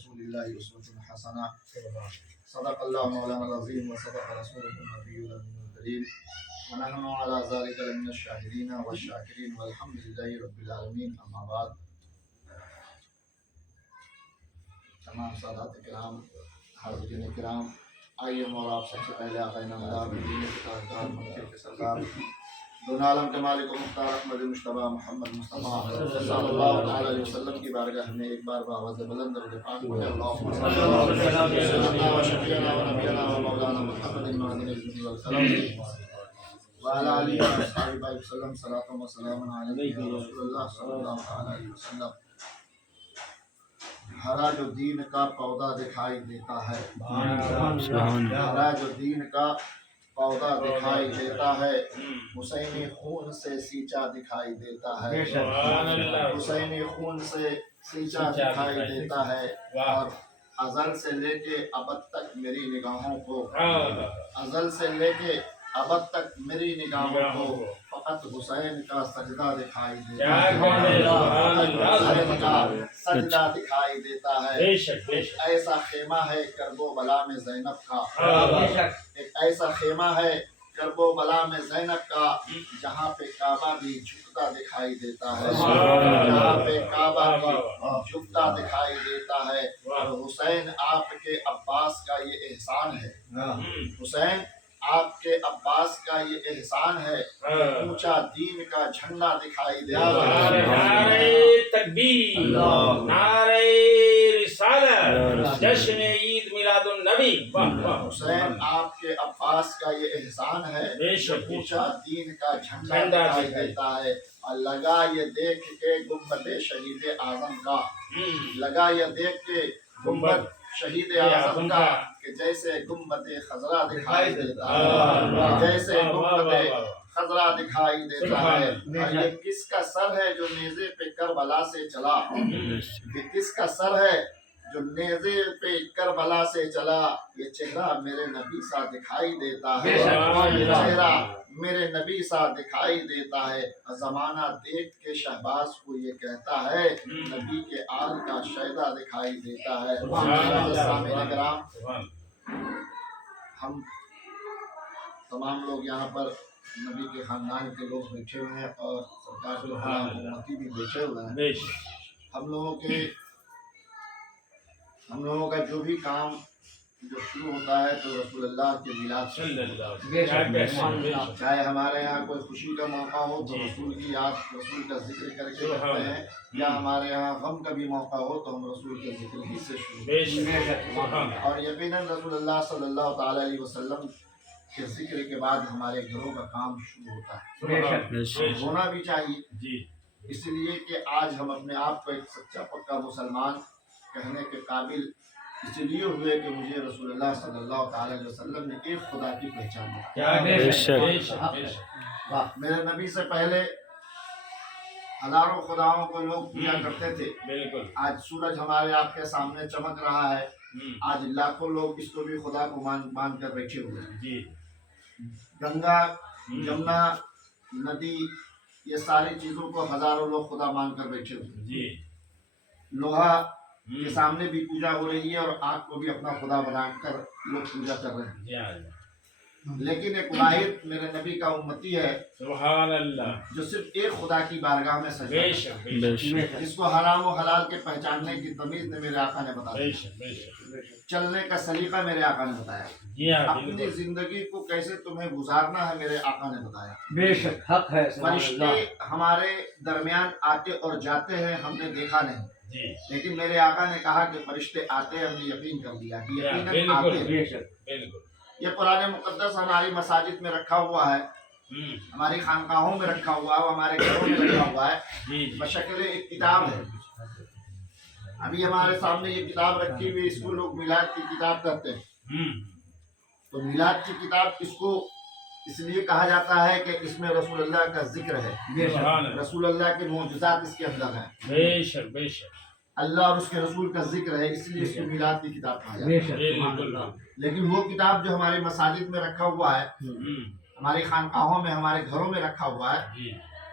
رسول الله أسوة حسنة صدق الله مولانا العظيم وصدق رسوله النبي الأمين الكريم ونحن على ذلك لمن الشاهدين والشاكرين والحمد لله رب العالمين أما بعد. تمام سادات کرام، حاضرین کرام، آئیے اور آپ سب سے پہلے آقا انعامدار مدینے کے تاجدار منکر کے سردار دون عالم کے مالک و مختار احمد مجتبی محمد مصطفیٰ صلی اللہ علیہ وسلم کی بارگاہ میں ایک بار بآواز بلند درود پاک پڑھیں اللہم صلی اللہ علیہ و شفیعنا و نبینا و مولانا محمد المعدن الجود والکرم وعلی آلہ و اصحابہ وسلم صلاۃ و سلام علیہ رسول اللہ صلی اللہ علیہ وسلم. ہرا جو دین کا پودا دکھائی دیتا ہے، ہرا جو دین کا پودا دکھائی دیتا ہے، حسینی خون سے سینچا دکھائی دیتا ہے، حسینی خون سے سینچا دکھائی دیتا ہے. اور ازل سے لے کے ابد تک میری نگاہوں کو، ازل سے لے کے ابد تک میری نگاہوں کو فقط حسین کا سجدہ دکھائی دیتا ہے، حسین کا سجدہ دکھائی دیتا ہے. ایک ایسا خیمہ ہے کرب و بلا میں زینب کا، ایک ایسا خیمہ ہے کرب و بلا میں زینب کا، جہاں پہ کعبہ بھی جھکتا دکھائی دیتا ہے، جہاں پہ کعبہ بھی جھکتا دکھائی دیتا ہے. اور حسین آپ کے عباس کا یہ احسان ہے، حسین آپ کے عباس کا یہ احسان ہے، اونچا دین کا جھنڈا دکھائی دیتا ہے. نعرہ تکبیر، نعرہ رسالت، جشن عید میلاد النبی. حسین آپ کے عباس کا یہ احسان ہے، اونچا دین کا جھنڈا دکھائی دیتا ہے. اور لگا یہ دیکھ کے گنبد شہید اعظم کا، لگا یہ دیکھ کے گنبد شہید اعظم کا کہ جیسے گنبد خضرا دکھائی دیتا ہے، جیسے گنبد خضرا دکھائی دیتا ہے. اور یہ کس کا سر ہے جو نیزے پہ کربلا سے چلا، یہ کس کا سر ہے جو نیزے پہ کربلا سے چلا. یہ چہرہ میرے نبی سا دکھائی دیتا ہے، یہ چہرہ میرے نبی سا دکھائی دیتا ہے. زمانہ دیکھ کے شہباز کو یہ کہتا ہے نبی کے آل کا شیدا دکھائی دیتا ہے. سامعین کرام، ہم تمام لوگ یہاں پر نبی کے خاندان کے لوگ بیٹھے ہوئے ہیں اور سرکار کے امتی بھی بیٹھے ہوئے ہیں. ہم لوگوں کا جو بھی کام جو شروع ہوتا ہے تو رسول اللہ کے میلاد سے، چاہے ہمارے یہاں کوئی خوشی کا موقع ہو تو رسول کی یاد، رسول کا ذکر کر کے کرتے ہیں، یا ہمارے یہاں غم کا بھی موقع ہو تو ہم رسول کے ذکر ہی سے شروع کرتے ہیں. اور یقیناً رسول اللہ صلی اللہ تعالی علیہ وسلم کے ذکر کے بعد ہمارے گھروں کا کام شروع ہوتا ہے، ہونا بھی چاہیے. اس لیے کہ آج ہم اپنے آپ کو ایک سچا پکا مسلمان کہنے کے قابل اس لیے ہوئے کہ مجھے رسول اللہ صلی اللہ تعالی علیہ وسلم نے ایک خدا کی پہچان دی. میرے نبی سے پہلے ہزاروں خداؤں کو لوگ پوجا کرتے تھے. آج سورج ہمارے آپ کے سامنے چمک رہا ہے، آج لاکھوں لوگ اس کو بھی خدا کو مان کر بیٹھے ہوئے ہیں. گنگا، جمنا، ندی، یہ ساری چیزوں کو ہزاروں لوگ خدا مان کر بیٹھے ہوئے ہیں. لوہا کے سامنے بھی پوجا ہو رہی ہے اور آگ کو بھی اپنا خدا بنا کر لوگ پوجا کر رہے ہیں. لیکن ایک واحد میرے نبی کا امتی ہے سبحان اللہ جو صرف ایک خدا کی بارگاہ میں سجدہ ہے، جس کو حرام و حلال کے پہچاننے کی تمیز نے میرے آقا نے بتایا، چلنے کا سلیقہ میرے آقا نے بتایا، اپنی زندگی کو کیسے تمہیں گزارنا ہے میرے آقا نے بتایا. بے شک حق ہے. فرشتے ہمارے درمیان آتے اور جاتے ہیں، ہم نے دیکھا نہیں، لیکن میرے آقا نے کہا کہ فرشتے آتے ہیں، ہم نے یقین کر لیا کہ یقیناً آتے ہیں. یہ قرآن مقدس ہماری مساجد میں رکھا ہوا ہے، ہماری خانقاہوں میں رکھا ہوا ہے، ہمارے گھروں میں رکھا ہوا ہے، بشکل ایک کتاب ہے. ابھی ہمارے سامنے یہ کتاب رکھی ہوئی، اس کو لوگ میلاد کی کتاب کہتے ہیں. تو میلاد کی کتاب اس کو اس لیے کہا جاتا ہے کہ اس میں رسول اللہ کا ذکر ہے، رسول اللہ کے معجزات اس کے اندر ہیں، اللہ اور اس کے رسول کا ذکر ہے، اس لیے اس کو میلاد کی کتاب کہا جاتا ہے. لیکن وہ کتاب جو ہمارے مساجد میں رکھا ہوا ہے، ہماری خانقاہوں میں، ہمارے گھروں میں رکھا ہوا ہے،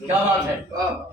کیا بات ہے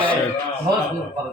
ہے بہت خوب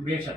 بے شک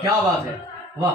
کیا بات ہے واہ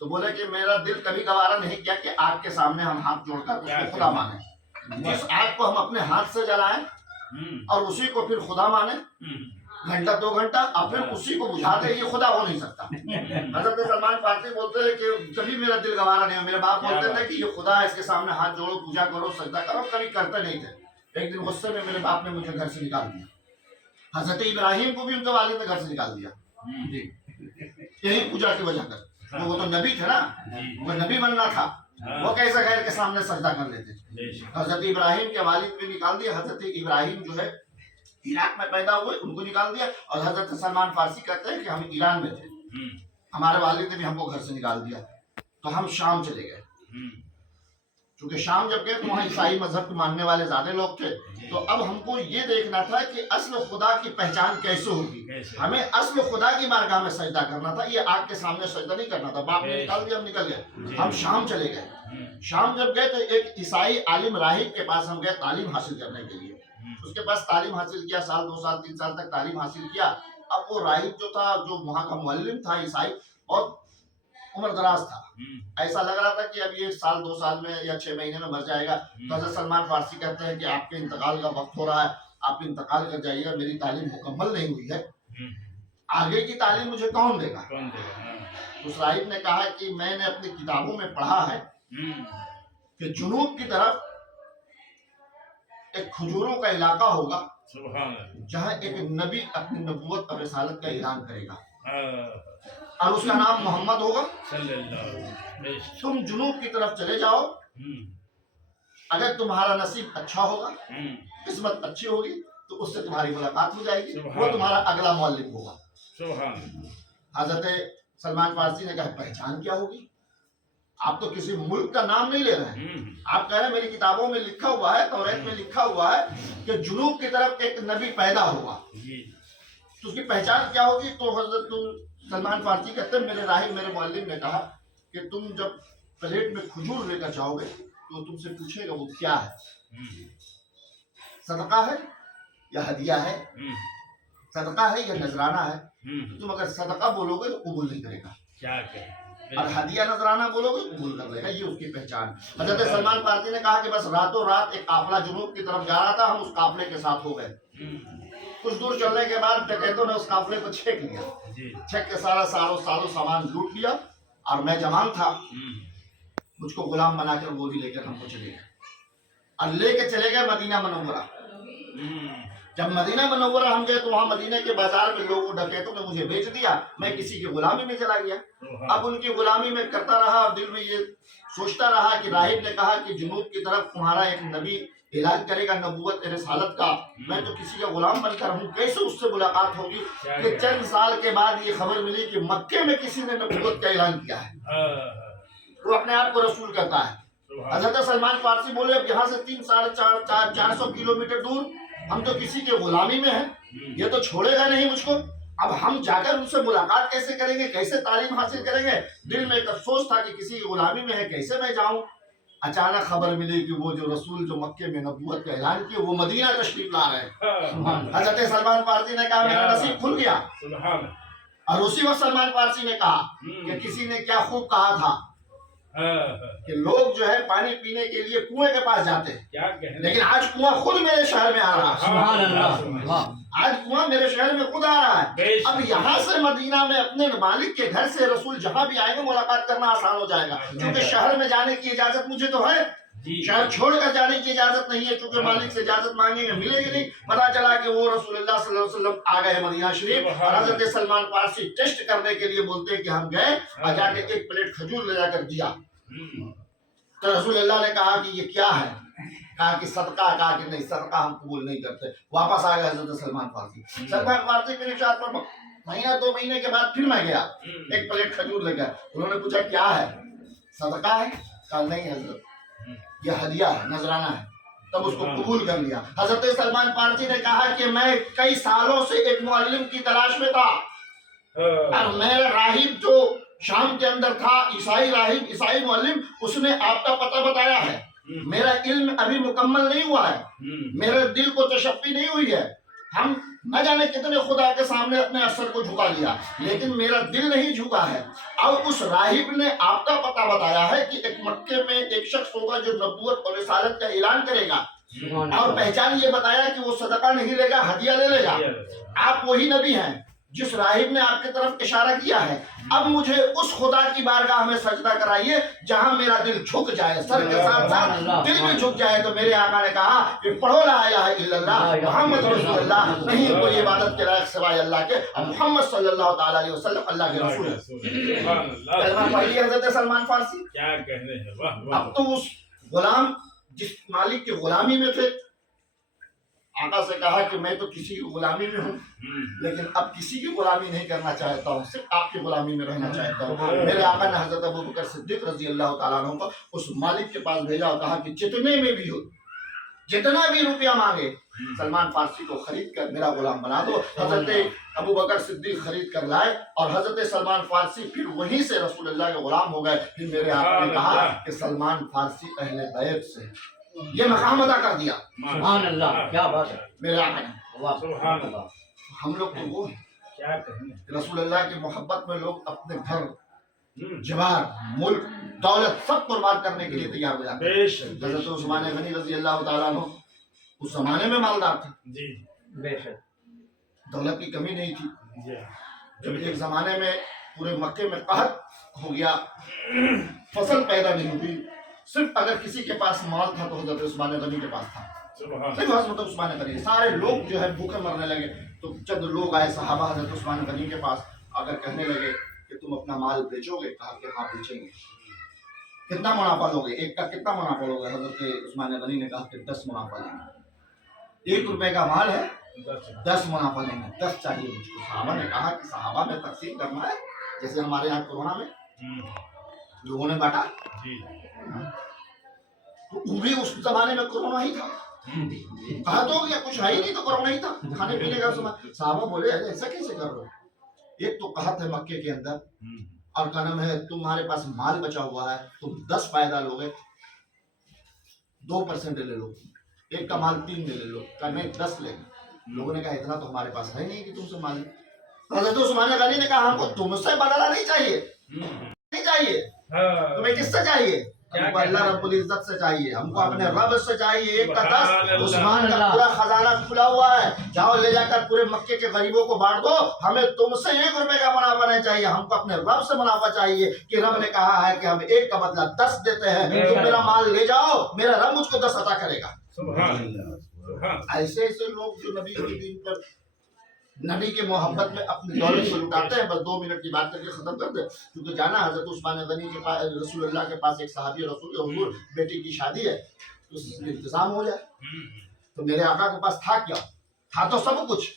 تو بولے کہ میرا دل کبھی گوارا نہیں کیا کہ آگ کے سامنے ہم ہاتھ جوڑ کر اس کو خدا مانیں، اس آگ کو ہم اپنے ہاتھ سے جلائیں اور اسی کو پھر خدا مانیں گھنٹہ 2 گھنٹہ، اور پھر اسی کو بجھاتے، یہ خدا ہو نہیں سکتا۔ حضرت سلمان فارسی بولتے ہیں کہ کبھی میرا دل گوارا نہیں ہو، میرے باپ بولتے تھے کہ یہ خدا ہے، اس کے سامنے ہاتھ جوڑو، پوجا کرو، سجدہ کرو، کبھی کرتے نہیں تھے۔ ایک دن غصے میں میرے باپ نے مجھے گھر سے نکال دیا، حضرت ابراہیم کو بھی ان کے والد نے گھر سے نکال دیا یہی پوجا کی وجہ کر، وہ تو نبی تھے نا، وہ نبی بننا تھا، وہ کیسے غیر کے سامنے سجدہ کر لیتے۔ حضرت ابراہیم کے والد بھی نکال دیا، حضرت ابراہیم جو ہے عراق میں پیدا ہوئے، ان کو نکال دیا، اور حضرت سلمان فارسی کہتے ہیں کہ ہم ایران میں تھے، ہمارے والد نے بھی ہم کو گھر سے نکال دیا، تو ہم شام چلے گئے۔ چونکہ شام جب گئے تو وہاں عیسائی مذہب کے ماننے والے زیادہ لوگ تھے، تو اب ہم کو یہ دیکھنا تھا کہ اصل خدا کی پہچان کیسے ہوگی، ہمیں اصل خدا کی بارگاہ میں سجدہ کرنا تھا، یہ آگ کے سامنے سجدہ نہیں کرنا تھا۔ باپ نے نکال دیا، ہم نکل گئے، ہم شام چلے گئے۔ شام جب گئے تو ایک عیسائی عالم راہب کے پاس ہم گئے تعلیم حاصل کرنے کے لیے، اس کے پاس تعلیم حاصل کیا، 1 سال 2 سال 3 سال تک تعلیم حاصل کیا۔ اب وہ راہب جو تھا، جو وہاں کا معلم تھا عیسائی، اور عمر دراز تھا، ایسا لگ رہا تھا کہ اب یہ 1 سال 2 سال میں یا 6 مہینے میں مر جائے گا۔ تو حضرت سلمان فارسی کہتے ہیں کہ آپ کے انتقال کا وقت ہو رہا ہے، آپ انتقال کر جائیے گا، میری تعلیم مکمل نہیں ہوئی ہے، آگے کی تعلیم مجھے کون دے گا؟ اس راہب نے کہا کہ میں نے اپنی کتابوں میں پڑھا ہے کہ جنوب کی طرف ایک کھجوروں کا علاقہ ہوگا جہاں ایک نبی اپنی نبوت اور رسالت کا اعلان کرے گا، اور اس کا نام محمد ہوگا۔ تم جنوب کی طرف چلے جاؤ، اگر تمہارا نصیب اچھا ہوگا، قسمت اچھی ہوگی، تو اس سے تمہاری ملاقات ہو جائے گی، وہ تمہارا اگلا معلم ہوگا۔ حضرت سلمان فارسی نے کہا پہچان کیا ہوگی؟ آپ تو کسی ملک کا نام نہیں لے رہے ہیں، آپ کہہ رہے ہیں میری کتابوں میں لکھا ہوا ہے، توریت میں لکھا ہوا ہے کہ جنوب کی طرف ایک نبی پیدا ہوگا، تو اس کی پہچان کیا ہوگی؟ تو حضرت سلمان فارسی کہتے ہیں میرے راہب میرے معلم نے کہا کہ تم جب پلیٹ میں کھجور لے کر جاؤ گے تو تم سے پوچھے گا وہ کیا ہے، صدقہ ہے یا ہدیہ ہے، صدقہ ہے یا نذرانہ ہے۔ تم اگر صدقہ بولو گے تو قبول نہیں کرے گا، اور ہدیہ نذرانہ بولو گے قبول کر لے گا، یہ اس کی پہچان۔ حضرت سلمان فارسی نے کہا کہ بس راتوں رات ایک قافلہ جنوب کی طرف جا رہا تھا، ہم اس قافلے کے ساتھ ہو گئے۔ کچھ دور چلنے کے بعد ڈکیتوں نے اس قافلے کو چھینک لیا، چھینک کے سارا سالو سامان لوٹ لیا، اور میں جوان تھا، مجھ کو غلام بنا کر وہ بھی لے کر ہم کو چلے گئے، اور لے کے چلے گئے مدینہ منورہ۔ جب مدینہ منورہ ہم گئے تو وہاں مدینہ کے بازار میں لوگوں ڈکیتوں نے مجھے بیچ دیا، میں کسی کی غلامی میں چلا گیا۔ اب ان کی غلامی میں کرتا رہا، اور دل میں یہ سوچتا رہا کہ راہب نے کہا کہ جنوب کی طرف تمہارا ایک نبی اعلان کرے گا نبوت رسالت کا، میں تو کسی کا غلام بن کر ہوں، کیسے اس سے ملاقات ہوگی؟ کہ چند سال کے بعد یہ خبر ملی کہ مکے میں کسی نے نبوت کا اعلان کیا ہے، وہ اپنے آپ کو رسول کرتا ہے۔ حضرت سلمان فارسی بولے اب یہاں سے 300-400 کلومیٹر دور ہم تو کسی کے غلامی میں ہیں، یہ تو چھوڑے گا نہیں مجھ کو، اب ہم جا کر ان سے ملاقات کیسے کریں گے، کیسے تعلیم حاصل کریں گے؟ دل میں ایک افسوس تھا کہ کسی کی غلامی میں ہے، کیسے میں جاؤں؟ اچانک خبر ملی کہ وہ جو رسول جو مکے میں نبوت کا اعلان کیے وہ مدینہ تشریف لا رہے ہیں۔ حضرت سلمان فارسی نے کہا میرا نصیب کھل گیا، اور اسی وقت سلمان فارسی نے کہا کہ کسی نے کیا خوب کہا تھا کہ لوگ جو ہے پانی پینے کے لیے کنویں کے پاس جاتے ہیں، لیکن آج کنواں خود میرے شہر میں آ رہا ہے، سبحان اللہ، آج کنواں میرے شہر میں خود آ رہا ہے۔ اب یہاں سے مدینہ میں اپنے مالک کے گھر سے رسول جہاں بھی آئے گا ملاقات کرنا آسان ہو جائے گا، کیونکہ شہر میں جانے کی اجازت مجھے تو ہے، شہر چھوڑ کر جانے کی اجازت نہیں ہے، چونکہ مالک سے اجازت مانگیں گے ملے گی نہیں۔ پتا چلا کہ وہ رسول اللہ صلی اللہ علیہ وسلم آ گئے مدینہ شریف، اور حضرت سلمان فارسی ٹیسٹ کرنے کے لیے بولتے ہیں کہ ہم گئے اور جا کے ایک پلیٹ کھجور لے جا کر دیا، تو رسول اللہ نے کہا کہ یہ کیا ہے؟ کہا کہ صدقہ، کہا کہ نہیں صدقہ ہم قبول نہیں کرتے۔ واپس آ گئے حضرت سلمان فارسی۔ سلمان فارسی کے ارشاد پر مہینہ 2 مہینے کے بعد پھر میں گیا، ایک پلیٹ کھجور لے گیا، انہوں نے پوچھا کیا ہے؟ صدقہ ہے؟ کہا نہیں حضرت یہ ہدیہ ہے، نذرانہ ہے۔ تب اس کو قبول کر لیا۔ حضرت سلمان فارسی نے کہا کہ میں کئی سالوں سے ایک معلم کی تلاش میں تھا، اور میرا راہب جو شام کے اندر تھا، عیسائی راہب، عیسائی معلم، اس نے آپ کا پتہ بتایا ہے، میرا علم ابھی مکمل نہیں ہوا ہے، میرے دل کو تشفی نہیں ہوئی ہے، ہم نہ جانے کتنے خدا کے سامنے اپنے اثر کو جھکا لیا، لیکن میرا دل نہیں جھکا ہے۔ اور اس راہب نے آپ کا پتہ بتایا ہے کہ ایک مکے میں ایک شخص ہوگا جو نبوت اور رسالت کا اعلان کرے گا، اور پہچان یہ بتایا کہ وہ صدقہ نہیں لے گا، ہدیہ لے لے گا۔ آپ وہی نبی ہیں جس راہب نے آپ کی طرف اشارہ کیا ہے۔ اب مجھے اس خدا کی بارگاہ میں سجدہ کرائیے جہاں میرا دل جھک جائے، سر کے ساتھ ساتھ دل بھی جھک جائے۔ تو میرے آقا نے کہا کہ پڑھو لا الہ الا اللہ محمد رسول اللہ، نہیں کوئی عبادت کے لائق سوائے اللہ کے، اور محمد صلی اللہ تعالیٰ علیہ وسلم اللہ کے رسول ہے۔ کلمہ پڑھ لیا حضرت سلمان فارسی۔ کیا کہنے ہیں، واہ واہ۔ اب تو اس غلام جس مالک کی غلامی میں تھے، آقا سے کہا کہ میں تو کسی کی غلامی میں ہوں، لیکن اب کسی کی غلامی نہیں کرنا چاہتا ہوں، صرف آپ کی غلامی میں رہنا چاہتا ہوں۔ میرے آقا نے حضرت ابوبکر صدیق رضی اللہ تعالیٰ عنہ کو اس مالک کے پاس بھیجا اور کہا کہ جتنے میں بھی ہو، جتنا بھی روپیہ مانگے، سلمان فارسی کو خرید کر میرا غلام بنا دو۔ حضرت ابوبکر صدیق خرید کر لائے، اور حضرت سلمان فارسی پھر وہیں سے رسول اللہ کے غلام ہو گئے۔ پھر میرے آقا نے کہا کہ سلمان فارسی اہل بیت سے، یہ مقام ادا کر دیا سبحان اللہ، کیا بات ہے، میرے آقا نے۔ واہ سبحان اللہ، ہم لوگ تو وہ ہیں کیا کہنے۔ رسول اللہ کی محبت میں لوگ اپنے گھر، جوار، ملک، دولت سب قربان کرنے کے لیے تیار ہو جاتے ہیں۔ بے شک، حضرت عثمان غنی رضی اللہ تعالیٰ عنہ اس زمانے میں مالدار تھے، جی بے شک، دولت کی کمی نہیں تھی۔ جی جب ایک زمانے میں پورے مکے میں قحط ہو گیا، فصل پیدا نہیں ہوئی، صرف اگر کسی کے پاس مال تھا تو حضرت عثمان غنی کے پاس تھا، سبحان صرف حضرت عثمان غنی۔ سارے لوگ جو ہے بھوکے مرنے لگے، تو چند لوگ آئے صحابہ حضرت عثمان غنی کے پاس، اگر کہنے لگے کہ تم اپنا مال بیچو گے؟ کہا کہ ہاں بیچیں گے۔ کتنا منافع لوگے؟ ایک کا کتنا منافع لوگے؟ حضرت عثمان غنی نے کہا کہ 10 منافع لیں گے۔ 1 روپے کا مال ہے، 10 منافع لیں گے، 10 چاہیے مجھ کو۔ صحابہ نے کہا کہ صحابہ میں تقسیم کرنا ہے، جیسے ہمارے یہاں کورونا میں لوگوں نے بانٹا، جی تو وہ بھی اس زمانے میں کورونا ہی تھا۔ کہا تو گیا کچھ ہے ہی نہیں تو کورونا ہی تھا، کھانے پینے کا سامان۔ صحابہ بولے ایسا کیسے کر رہے ہو؟ ایک تو قحط ہے مکے کے اندر، اور کا نام ہے تمہارے پاس مال بچا ہوا ہے، تم 10 فائدہ لوگے، 2% لے لو، ایک کا مال 3 لے لو، کہ نہیں 10 لے گا۔ لوگوں نے کہا اتنا تو ہمارے پاس ہے نہیں کہ تم سے مال ہے۔ حضرت عثمان غنی نے کہا ہم کو تم سے بدلہ نہیں چاہیے، نہیں چاہیے، تمہیں کس سے چاہیے؟ ہم کو اللہ رب العزت سے چاہیے، ہم کو اپنے رب سے چاہیے۔ 1 کا 10، عثمان کا پورا خزانہ کھلا ہوا ہے، جاؤ لے جا کر پورے مکے کے غریبوں کو بانٹ دو، ہمیں تم سے 1 روپے کا منافع نہیں چاہیے، ہم کو اپنے رب سے منافع چاہیے کہ رب نے کہا ہے کہ ہم 1 کا بدلہ 10 دیتے ہیں، تم میرا مال لے جاؤ، میرا رب مجھ کو 10 عطا کرے گا۔ سبحان اللہ، ایسے ایسے لوگ جو نبی کے دین پر، نبی کے محبت میں اپنی دولت کو لٹاتے ہیں۔ بس 2 منٹ کی بات کر کے ختم کر دیں، کیونکہ جانا حضرت عثمان غنی کے پاس، رسول اللہ کے پاس ایک صحابی رسول کے حضور بیٹی کی شادی ہے، تو اس میں انتظام ہو جائے۔ تو میرے آقا کے پاس تھا کیا؟ تھا تو سب کچھ،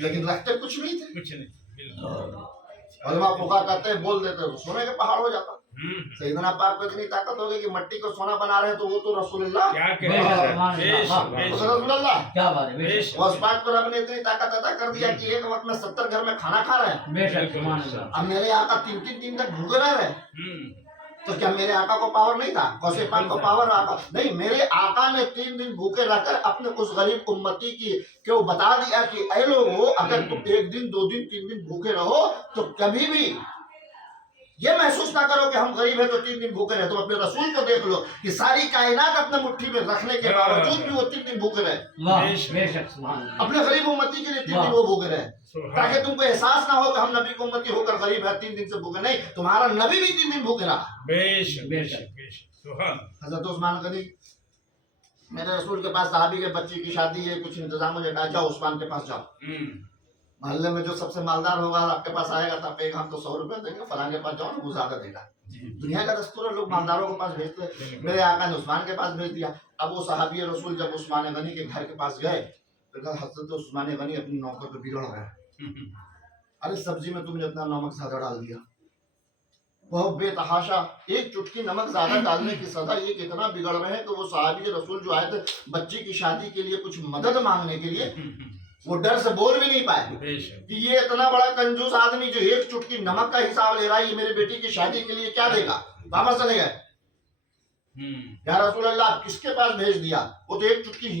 لیکن رکھتے کچھ نہیں تھے۔ کچھ نہیں، علماء فقہا کہتے ہیں بول دیتے تو سونے کے پہاڑ ہو جاتا۔ سیدنا پاک کو اتنی طاقت ہوگی کہ مٹی کو سونا بنا رہے ہیں، تو وہ تو رسول اللہ، کیا کہنے ہیں، رسول اللہ، کیا بات ہے، بے شک، اور اس پاک کو رب نے اتنی طاقت عطا کر دیا کہ ایک وقت میں 70 گھر میں کھانا کھا رہے ہیں۔ بے شک، سبحان اللہ، اب میرے آقا 3 دن تک بھوکے رہ رہے ہیں، تو کیا میرے آقا کو پاور نہیں تھا؟ غوث پاک کو پاور آقا نہیں، میرے آقا نے 3 دن بھوکے رہ کر اپنے اس غریب امتی کی وہ بتا دیا کہ اے لوگو، اگر تم 1 دن 2 دن 3 دن بھوکے رہو تو کبھی بھی یہ محسوس نہ کرو کہ ہم غریب ہیں تو 3 دن بھوکے رہے۔ تم اپنے رسول کو دیکھ لو کہ ساری کائنات اپنے مٹھی میں رکھنے کے باوجود بھی وہ 3 دن بھوکے رہے، واہ، بے شک، سبحان اللہ، اپنے غریب امتی کے لیے 3 دن وہ بھوکے رہے، تاکہ تم کو احساس نہ ہو کہ ہم نبی کو امتی ہو کر غریب ہے 3 دن سے بھوکے نہیں، تمہارا نبی بھی 3 دن بھوکے رہا۔ بے شک، بے شک، بے شک، سبحان حضرت عثمان غنی، میرے رسول کے پاس صحابی کے بچی کی شادی ہے، کچھ انتظام ہو جائے، جاؤ عثمان کے پاس جاؤ، محلے میں جو سب سے مالدار ہوگا آپ کے پاس آئے گا تو آپ ایک ہم تو 100 روپے دیں گے، فلاں کے پاس جاؤ نا وہ زیادہ دے گا۔ دنیا کا دستور ہے، لوگ مالداروں کے پاس بھیجتے ہیں۔ میرے آقا نے عثمان کے پاس بھیج دیا۔ اب وہ صحابی رسول جب عثمان غنی کے گھر کے پاس گئے تو کہا حضرت عثمان غنی اپنی نوکر پہ بگڑ رہا ہے، ارے سبزی میں تم نے اتنا نمک زیادہ ڈال دیا، وہ بے تحاشا 1 چٹکی نمک زیادہ ڈالنے کی سزا، یہ کتنا بگڑ رہے ہیں کہ وہ صحابی رسول جو آئے تھے بچی کی شادی کے لیے کچھ مدد مانگنے کے لیے، وہ ڈر سے بول بھی نہیں پائے کہ یہ اتنا بڑا کنجوس آدمی جو 1 چٹکی نمک کا حساب لے رہا ہے، یہ میرے بیٹی کی شادی کے لیے کیا دے گا؟ واپس چلے گئے، یا رسول اللہ آپ کس کے پاس بھیج دیا؟ وہ تو 1 چٹکی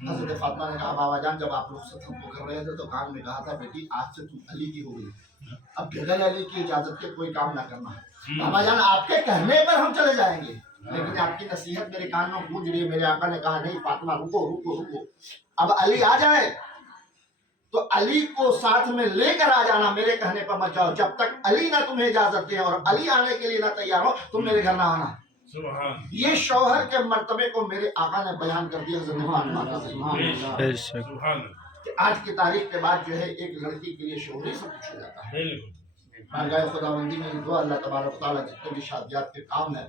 حضرت فاطمہ نے کہا بابا جان جب آپ رخصت ہم کو کر رہے تھے تو کان میں کہا تھا بیٹی آج سے تم علی کی ہو گئی، اب بغیر علی کی اجازت کے کوئی کام نہ کرنا ہے۔ بابا جان آپ کے کہنے پر ہم چلے جائیں گے، لیکن آپ کی نصیحت میرے کان میں گونج رہی ہے۔ میرے آقا نے کہا نہیں فاطمہ رکو رکو رکو، اب علی آ جائے تو علی کو ساتھ میں لے کر آ جانا، میرے کہنے پر مت جاؤ، جب تک علی نہ تمہیں اجازت دے اور علی آنے کے لیے نہ تیار ہو تم میرے گھر نہ آنا۔ سبحان یہ شوہر کے مرتبے کو میرے آقا نے بیان کر دیا حضرت فاطمہ کا ذریعہ، سبحان کہ آج کی تاریخ کے بعد جو ہے ایک لڑکی کے لیے شوہر سب کچھ ہو جاتا ہے۔ بالکل بارگاہ خداوندی میں دعا اللہ تبارک و تعالیٰ جتنے بھی شادیات کے کام ہے